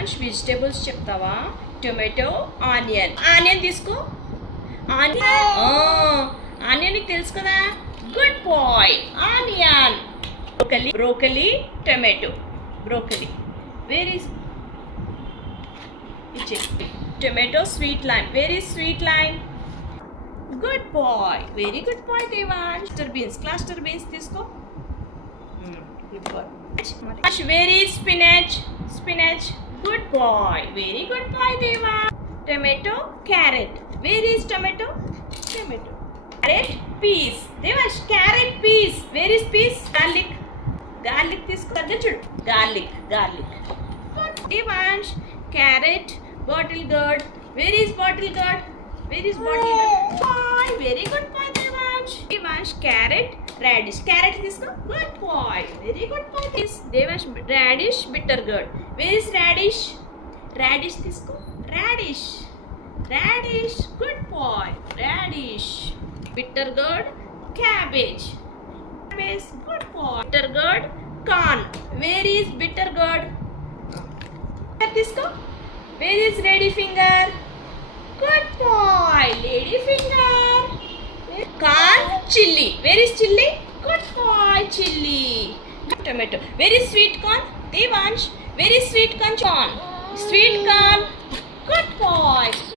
Devansh vegetables చెప్తావా? Tomato, onion. Onion తీసుకో. Onion నీకు తెలుసు కదా. Good boy. Onion. Broccoli, tomato. Broccoli. Where is tomato, sweet lime. Where is sweet lime? Good boy. Very good boy Devansh. Cluster beans తీసుకో. Where is spinach? Spinach. Good boy. Very good boy Devansh. Tomato, carrot. Where is tomato? Tomato. Carrot, peas. Devansh carrot, peas. Where is peas? Garlic. Garlic తీసుకో. చూడు. Garlic. Devansh carrot, bottle gourd. Where is bottle girt? Where is bottle gourd? Boy, very good boy Devansh. Devansh carrot, radish. Carrot తీసుకో. Good boy. Very good boy. This Devansh radish, bitter gourd. Where is radish? Radish తీసుకో. Radish. Good boy. Radish. Bitter gourd, cabbage. Cabbage. Good boy. Bitter gourd, corn. Where is bitter gourd? తీసుకో. Where is lady finger? Good boy, lady finger. Corn, chilli. Where is chilli? Good boy, chilli. Tomato. Where is sweet corn? Devansh. Where is sweet corn? Sweet corn. Good boy.